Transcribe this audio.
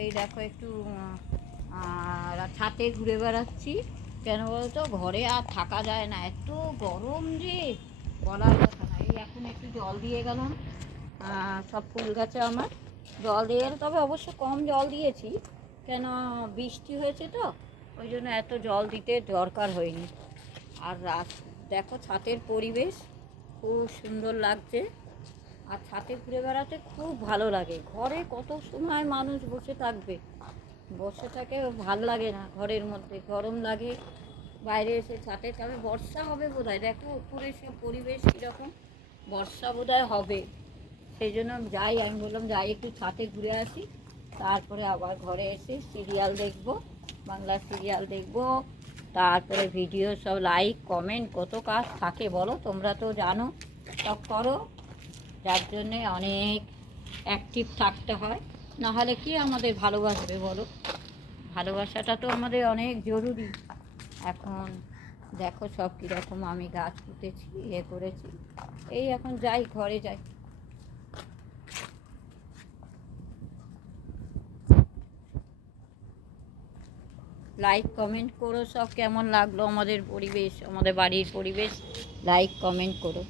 এই দেখো একটু ছাদে ঘুরে বেড়াচ্ছি। কেন বলতো, ঘরে আর থাকা যায় না, এত গরম যে বলার কথা না। এই এখন একটু জল দিয়ে গেলাম সব ফুল গাছে আমার জল দিয়ে গেলে, তবে অবশ্য কম জল দিয়েছি, কেন বৃষ্টি হয়েছে তো, ওই জন্য এত জল দিতে দরকার হয়নি। আর দেখো ছাদের পরিবেশ খুব সুন্দর লাগছে। আর ছাদে ঘুরে বেড়াতে খুব ভালো লাগে। ঘরে কত সময় মানুষ বসে থাকবে, বসে থাকে ভালো লাগে না, ঘরের মধ্যে গরম লাগে। বাইরে এসে ছাদে, তবে বর্ষা হবে বোধহয়, দেখো উপরে সব পরিবেশ কীরকম, বর্ষা বোধহয় হবে। সেই জন্য যাই, আমি বললাম যাই একটু ছাদে ঘুরে আসি, তারপরে আবার ঘরে এসে সিরিয়াল দেখব, বাংলা সিরিয়াল দেখব। তারপরে ভিডিও সব লাইক কমেন্ট কত কাজ থাকে বলো, তোমরা তো জানো, সব করো। যার জন্যে অনেক অ্যাক্টিভ থাকতে হয়, নাহলে কি আমাদের ভালোবাসবে বলো? ভালোবাসাটা তো আমাদের অনেক জরুরি। এখন দেখো সব কীরকম আমি গাছ পুঁতেছি, করেছি। এই এখন যাই, ঘরে যাই। লাইক কমেন্ট করো সব, কেমন লাগলো আমাদের পরিবেশ, আমাদের বাড়ির পরিবেশ, লাইক কমেন্ট করো।